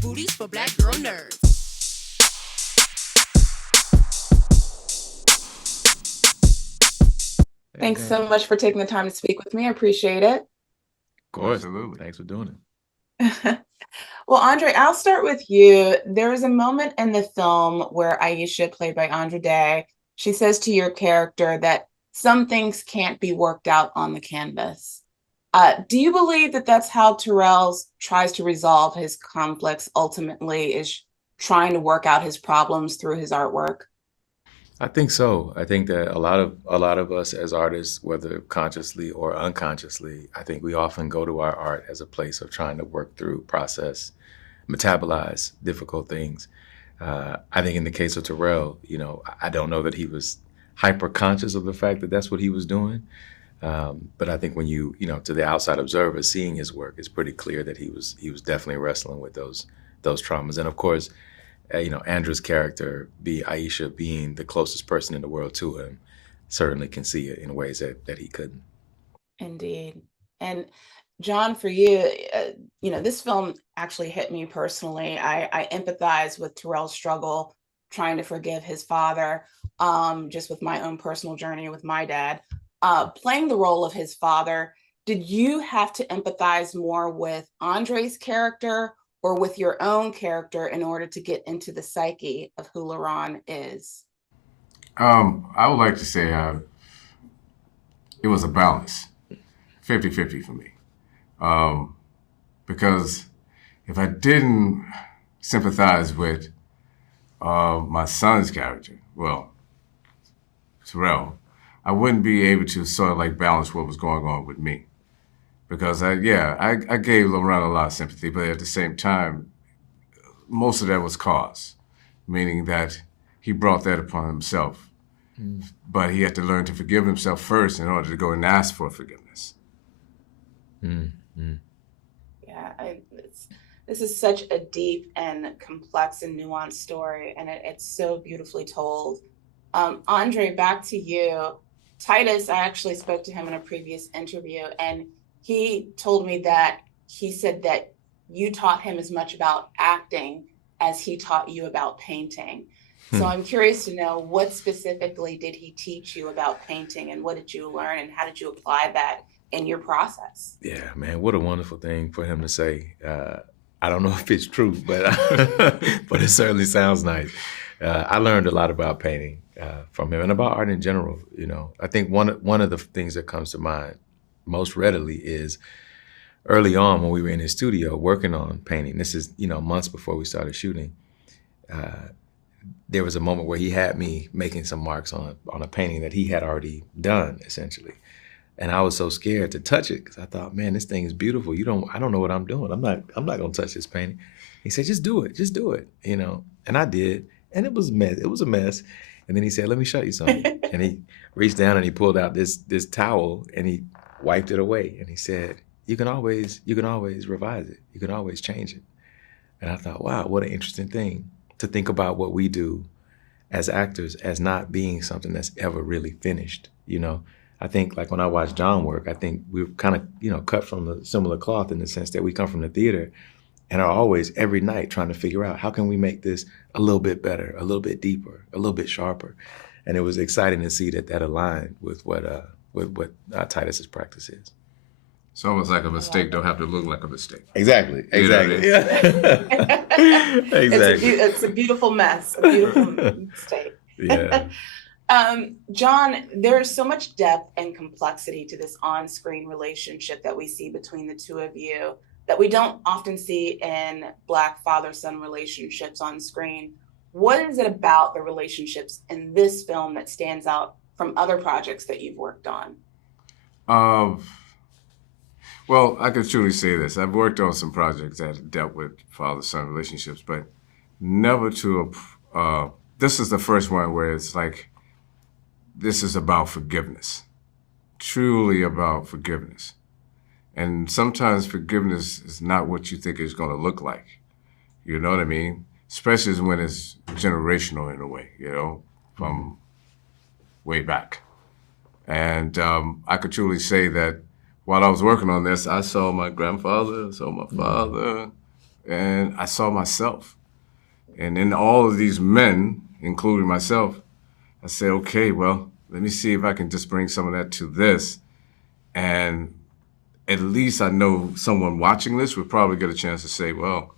booties for black girl nerds. Thanks so much for taking the time to speak with me. I appreciate it. Of course. Absolutely. Thanks for doing it. Well, Andre, I'll start with you. There is a moment in the film where Aisha, played by Andra, she says to your character that some things can't be worked out on the canvas. Do you believe that that's how Tarrell tries to resolve his conflicts ultimately, is trying to work out his problems through his artwork? I think so. I think that a lot of us as artists, whether consciously or unconsciously, I think we often go to our art as a place of trying to work through, process, metabolize difficult things. I think in the case of Tarrell, I don't know that he was hyper conscious of the fact that that's what he was doing. But I think when to the outside observer, seeing his work, it's pretty clear that he was definitely wrestling with those traumas. And of course, Andra's character, Aisha, being the closest person in the world to him, certainly can see it in ways that he couldn't. Indeed. And John, for you, this film actually hit me personally. I empathize with Tarrell's struggle trying to forgive his father, just with my own personal journey with my dad. Playing the role of his father, did you have to empathize more with Andre's character or with your own character in order to get into the psyche of who LaRon is? I would like to say it was a balance, 50-50 for me. Because if I didn't sympathize with my son's character, well, Tarrell, I wouldn't be able to sort of like balance what was going on with me. Because I gave LaRon a lot of sympathy, but at the same time, most of that was cause, meaning that he brought that upon himself. But he had to learn to forgive himself first in order to go and ask for forgiveness. Yeah, this is such a deep and complex and nuanced story, and it's so beautifully told. Andre, back to you. Titus, I actually spoke to him in a previous interview, and he told me that he said that you taught him as much about acting as he taught you about painting. So I'm curious to know, what specifically did he teach you about painting, and what did you learn, and how did you apply that in your process? Yeah, man, what a wonderful thing for him to say. I don't know if it's true, but but it certainly sounds nice. I learned a lot about painting from him and about art in general. I think one of the things that comes to mind most readily is early on when we were in his studio working on painting. This is months before we started shooting. There was a moment where he had me making some marks on a painting that he had already done, essentially. And I was so scared to touch it because I thought, man, this thing is beautiful. I don't know what I'm doing. I'm not gonna touch this painting. He said, just do it, And I did, and it was a mess. It was a mess. And then he said, let me show you something. And he reached down and he pulled out this towel and he wiped it away. And he said, you can always revise it. You can always change it. And I thought, wow, what an interesting thing to think about what we do as actors as not being something that's ever really finished. I think like when I watch John work, I think we're kind of, cut from a similar cloth in the sense that we come from the theater and are always every night trying to figure out how can we make this a little bit better, a little bit deeper, a little bit sharper. And it was exciting to see that aligned with what Titus's practice is. It's almost like a mistake don't have to look like a mistake. Exactly. Exactly. Yeah. Exactly. It's a beautiful mess, a beautiful mistake. Yeah. John, there's so much depth and complexity to this on-screen relationship that we see between the two of you that we don't often see in Black father-son relationships on screen. What is it about the relationships in this film that stands out from other projects that you've worked on? Well, I can truly say this. I've worked on some projects that dealt with father-son relationships, but never to this is the first one where it's like, this is about forgiveness, truly about forgiveness. And sometimes forgiveness is not what you think it's going to look like. You know what I mean? Especially when it's generational in a way, from way back. And I could truly say that while I was working on this, I saw my grandfather, I saw my father, and I saw myself. And in all of these men, including myself, I said, okay, well, let me see if I can just bring some of that to this. And at least I know someone watching this would probably get a chance to say, well,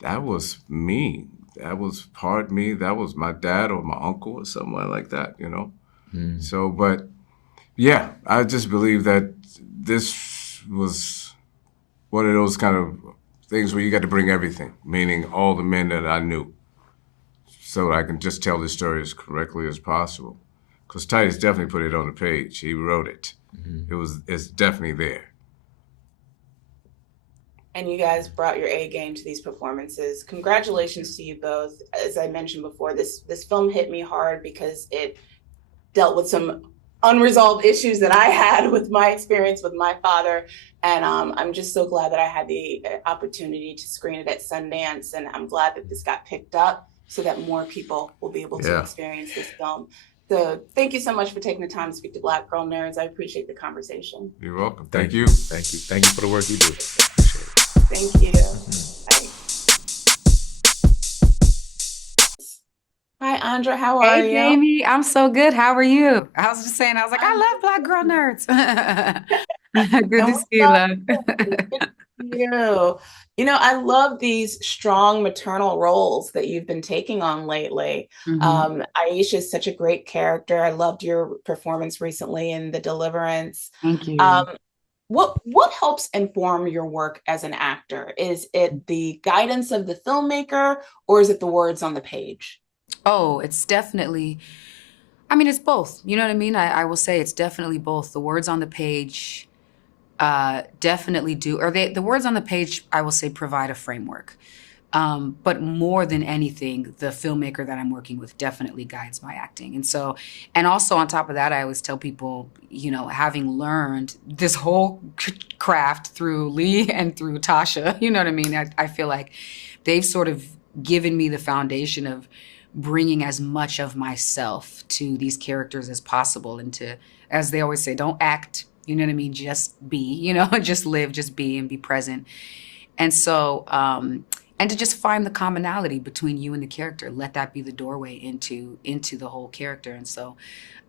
that was me. That was part me. That was my dad or my uncle or someone like that, you know? So, but yeah, I just believe that this was one of those kind of things where you got to bring everything, meaning all the men that I knew, so I can just tell the story as correctly as possible. Because Titus definitely put it on the page. He wrote it. It's definitely there. And you guys brought your A game to these performances. Congratulations to you both. As I mentioned before, this film hit me hard because it dealt with some unresolved issues that I had with my experience with my father. And I'm just so glad that I had the opportunity to screen it at Sundance. And I'm glad that this got picked up so that more people will be able to experience this film. So thank you so much for taking the time to speak to Black Girl Nerds. I appreciate the conversation. You're welcome. Thank you. Thank you. Thank you for the work you do. Thank you. Hi, Andra. How are you? Hey, Jamie. I'm so good. How are you? I was just saying, I was like, I love Black Girl Nerds. Good to see you, love. You know, I love these strong maternal roles that you've been taking on lately. Aisha is such a great character. I loved your performance recently in The Deliverance. Thank you. What helps inform your work as an actor? Is it the guidance of the filmmaker, or is it the words on the page? Oh, it's definitely, I mean, it's both. You know what I mean? I will say it's definitely both. The words on the page definitely do, or the words on the page, I will say, provide a framework. But more than anything, the filmmaker that I'm working with definitely guides my acting. And so, and also on top of that, I always tell people, you know, having learned this whole craft through Lee and through Tasha, you know what I mean? I feel like they've sort of given me the foundation of bringing as much of myself to these characters as possible, and to, as they always say, don't act, you know what I mean? Just be, you know, just live, just be, and be present. And so, and to just find the commonality between you and the character, let that be the doorway into the whole character. And so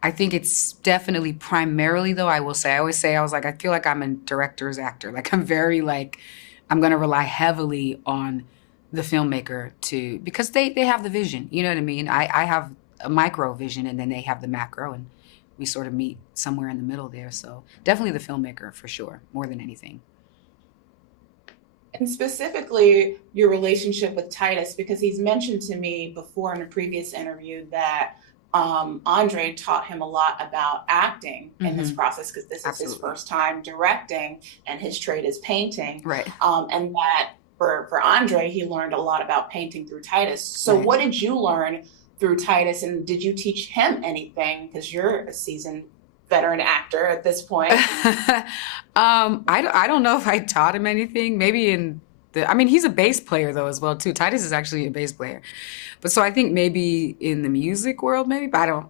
I think it's definitely primarily, though, I will say, I always say, I was like, I feel like I'm a director's actor. Like, I'm very like, I'm going to rely heavily on the filmmaker because they have the vision, you know what I mean? I have a micro vision, and then they have the macro, and we sort of meet somewhere in the middle there. So definitely the filmmaker for sure, more than anything. And specifically your relationship with Titus, because he's mentioned to me before in a previous interview that André taught him a lot about acting in this process, because this is his first time directing and his trade is painting. Right. And that for André, he learned a lot about painting through Titus. So what did you learn through Titus, and did you teach him anything? Because you're a seasoned veteran actor at this point. I don't know if I taught him anything. Maybe I mean, he's a bass player though as well too. Titus is actually a bass player, but so I think maybe in the music world, maybe. But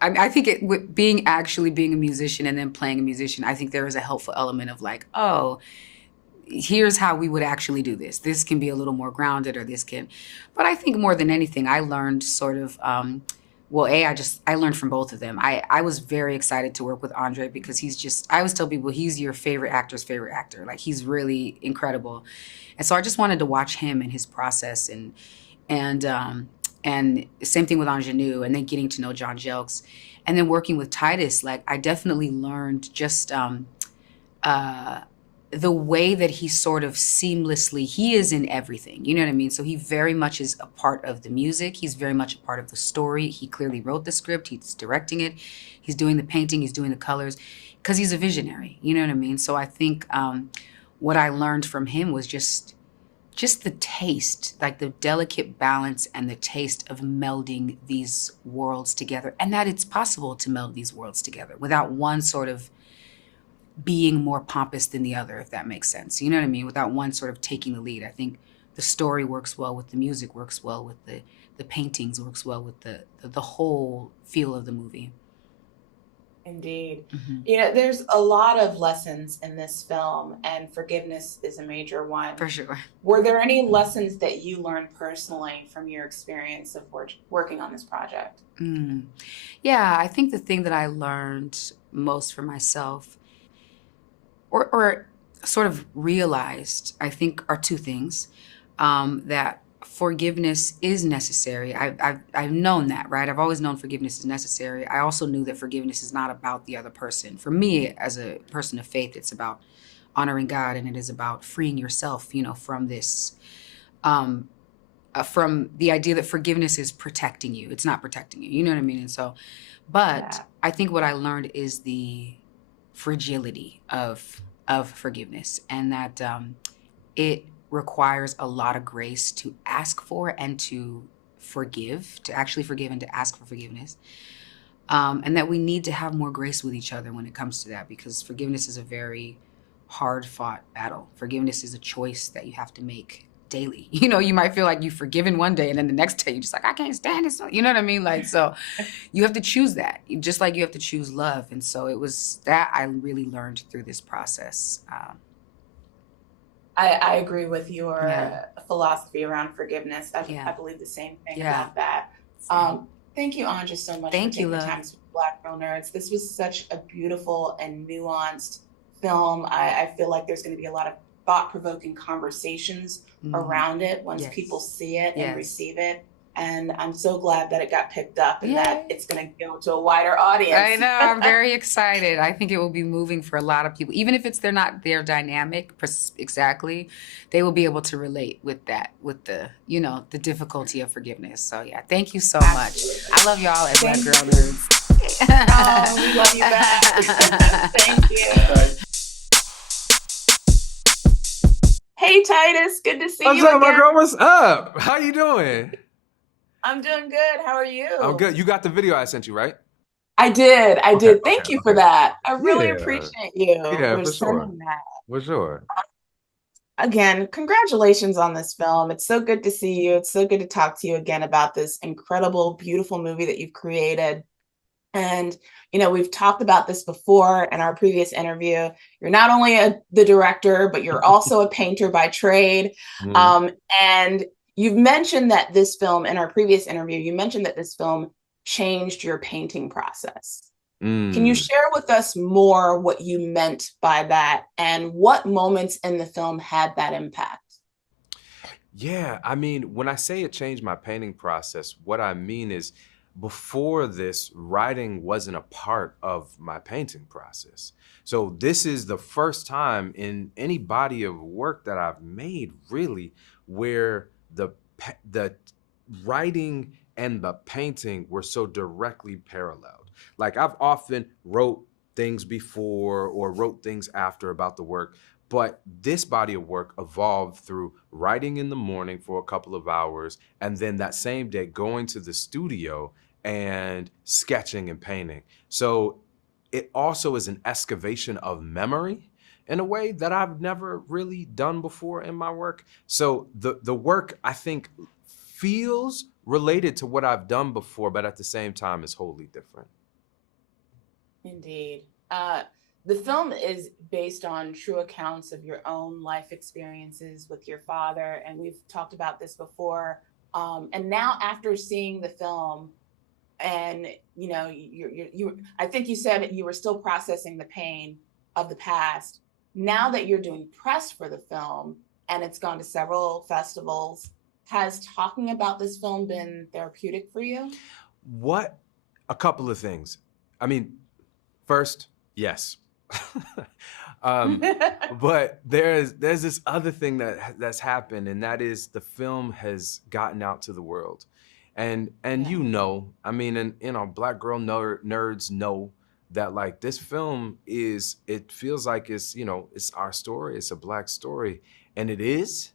I think with being a musician and then playing a musician, I think there is a helpful element of like, oh, here's how we would actually do this. This can be a little more grounded, or this can. But I think more than anything, I learned sort of. I learned from both of them. I was very excited to work with André because I always tell people he's your favorite actor's favorite actor. Like, he's really incredible. And so I just wanted to watch him and his process, and same thing with Ingenue, and then getting to know John Jelks, and then working with Titus. Like, I definitely learned just the way that he sort of seamlessly, he is in everything, you know what I mean? So he very much is a part of the music. He's very much a part of the story. He clearly wrote the script. He's directing it. He's doing the painting. He's doing the colors, because he's a visionary, you know what I mean? So I think what I learned from him was just the taste, like the delicate balance and the taste of melding these worlds together, and that it's possible to meld these worlds together without one sort of being more pompous than the other, if that makes sense. You know what I mean? Without one sort of taking the lead. I think the story works well with the music, works well with the paintings, works well with the whole feel of the movie. Indeed. Hmm. You know, there's a lot of lessons in this film, and forgiveness is a major one. For sure. Were there any lessons that you learned personally from your experience of working on this project? Mm. Yeah, I think the thing that I learned most for myself, or sort of realized, I think, are two things. That forgiveness is necessary. I've known that, right? I've always known forgiveness is necessary. I also knew that forgiveness is not about the other person. For me, as a person of faith, it's about honoring God, and it is about freeing yourself, from this, from the idea that forgiveness is protecting you. It's not protecting you. You know what I mean? And so, but Yeah. I think what I learned is the fragility of forgiveness, and that it requires a lot of grace to ask for and to forgive, to actually forgive and to ask for forgiveness. And that we need to have more grace with each other when it comes to that, because forgiveness is a very hard fought battle. Forgiveness is a choice that you have to make daily. You might feel like you've forgiven one day, and then the next day you're just like, I can't stand this. You know what I mean? Like, so you have to choose that, just like you have to choose love. And so it was that I really learned through this process. I agree with your Yeah. philosophy around forgiveness. I Yeah. believe the same thing Yeah. about that. Same. Thank you, Andra, so much Thank for you, taking the love. time to speak to Black Girl Nerds. This was such a beautiful and nuanced film. I feel like there's going to be a lot of thought-provoking conversations Mhm. around it once Yes. people see it and Yes. receive it. And I'm so glad that it got picked up and that Yay. it's going to go to a wider audience. I know. I'm very excited. I think it will be moving for a lot of people, even if they're not their dynamic exactly. They will be able to relate with that, with the the difficulty of forgiveness. So yeah, thank you so much. I love y'all at Black Thank Girl you. Nerds. Oh, we love you back. Thank you. Hey, Titus. Good to see What's you up, my again. girl? What's up? How you doing? I'm doing good. How are you? I'm good. You got the video I sent you, right? I did. Okay, Thank okay, you for that. I really Yeah. appreciate you Yeah, for for sure. sending that. For sure. Again, congratulations on this film. It's so good to see you. It's so good to talk to you again about this incredible, beautiful movie that you've created. And, we've talked about this before in our previous interview. You're not only the director, but you're also a painter by trade. Mhm. And you've mentioned that this film, in our previous interview, you mentioned that this film changed your painting process. Can you Mm. share with us more what you meant by that and what moments in the film had that impact? Yeah, I mean, when I say it changed my painting process, what I mean is before this, writing wasn't a part of my painting process. So this is the first time in any body of work that I've made, really, where the writing and the painting were so directly paralleled. Like I've often wrote things before or wrote things after about the work, but this body of work evolved through writing in the morning for a couple of hours, and then that same day going to the studio and sketching and painting. So it also is an excavation of memory in a way that I've never really done before in my work. So the work, I think, feels related to what I've done before, but at the same time is wholly different. Indeed. The film is based on true accounts of your own life experiences with your father, and we've talked about this before. And now, after seeing the film, and I think you said you were still processing the pain of the past. Now that you're doing press for the film, and it's gone to several festivals, has talking about this film been therapeutic for you? What? A couple of things. I mean, first, yes. But there's this other thing that's happened, and that is the film has gotten out to the world, and Yeah. I mean, and Black Girl Nerds know that like this film is, it feels like it's our story, it's a Black story, and it is,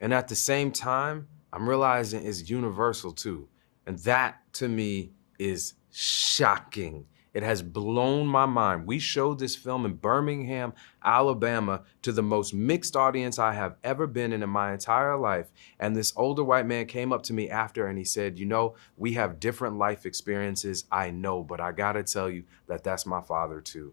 and at the same time, I'm realizing it's universal too, and that to me is shocking It has blown my mind. We showed this film in Birmingham, Alabama, to the most mixed audience I have ever been in my entire life. And this older white man came up to me after and he said, you know, we have different life experiences, I know, but I gotta tell you that that's my father too.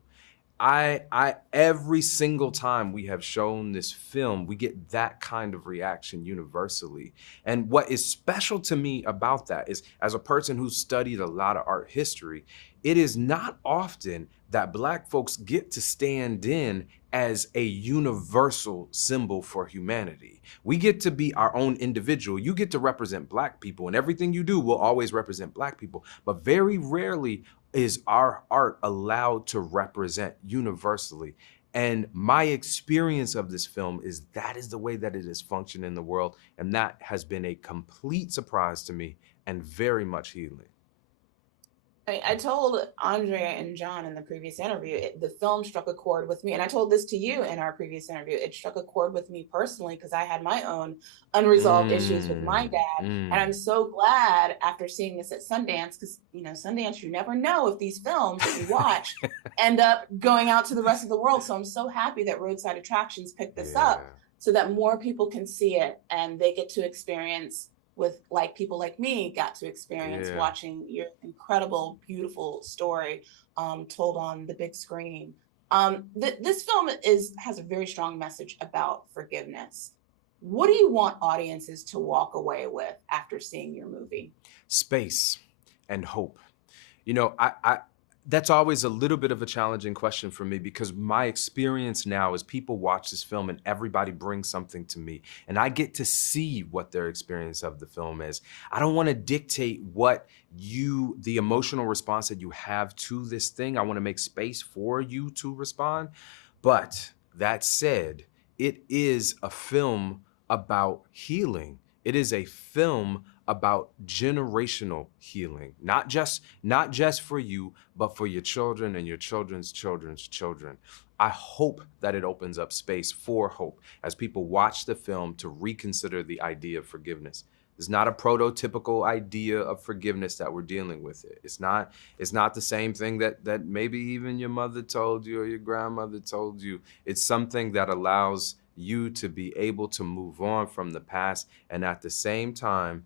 Every single time we have shown this film, we get that kind of reaction universally. And what is special to me about that is, as a person who's studied a lot of art history, it is not often that Black folks get to stand in as a universal symbol for humanity. We get to be our own individual. You get to represent Black people, and everything you do will always represent Black people. But very rarely is our art allowed to represent universally. And my experience of this film is that is the way that it has functioned in the world. And that has been a complete surprise to me and very much healing. I told Andrea and John in the previous interview, the film struck a chord with me. And I told this to you in our previous interview. It struck a chord with me personally because I had my own unresolved issues with my dad. And I'm so glad after seeing this at Sundance, because, you know, Sundance, you never know if these films that you watch end up going out to the rest of the world. So I'm so happy that Roadside Attractions picked this up so that more people can see it and they get to experience with like people like me got to experience watching your incredible, beautiful story told on the big screen. This film has a very strong message about forgiveness. What do you want audiences to walk away with after seeing your movie? Space and hope. You know, that's always a little bit of a challenging question for me because my experience now is people watch this film and everybody brings something to me and I get to see what their experience of the film is. I don't want to dictate what the emotional response that you have to this thing. I want to make space for you to respond. But that said, it is a film about healing. It is a film about generational healing, not just for you, but for your children and your children's children's children. I hope that it opens up space for hope as people watch the film to reconsider the idea of forgiveness. It's not a prototypical idea of forgiveness that we're dealing with. It's not the same thing that maybe even your mother told you or your grandmother told you. It's something that allows you to be able to move on from the past and at the same time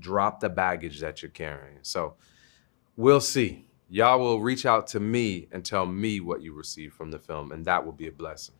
drop the baggage that you're carrying. So we'll see. Y'all will reach out to me and tell me what you received from the film, and that will be a blessing.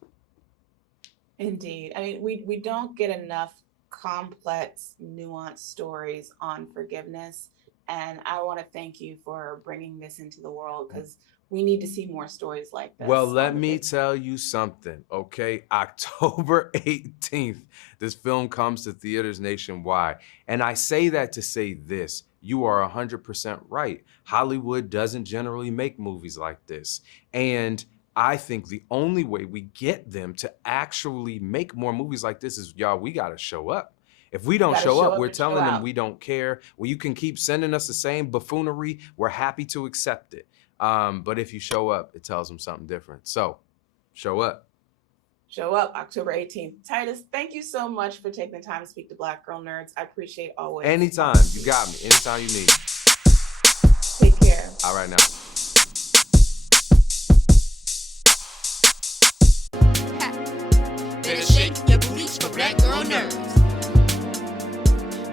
Indeed. I mean, we don't get enough complex, nuanced stories on forgiveness. And I want to thank you for bringing this into the world because we need to see more stories like this. Well, let me tell you something, okay? October 18th, this film comes to theaters nationwide. And I say that to say this. You are 100% right. Hollywood doesn't generally make movies like this. And I think the only way we get them to actually make more movies like this is, y'all, we got to show up. If we don't show up, we're telling them we don't care. Well, you can keep sending us the same buffoonery. We're happy to accept it. But if you show up, it tells them something different. So show up. Show up October 18th. Titus, thank you so much for taking the time to speak to Black Girl Nerds. I appreciate always. Anytime. You got me. Anytime you need. Take care. All right now. Better shake your booties for Black Girl Nerds.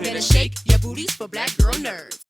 Better shake your booties for Black Girl Nerds.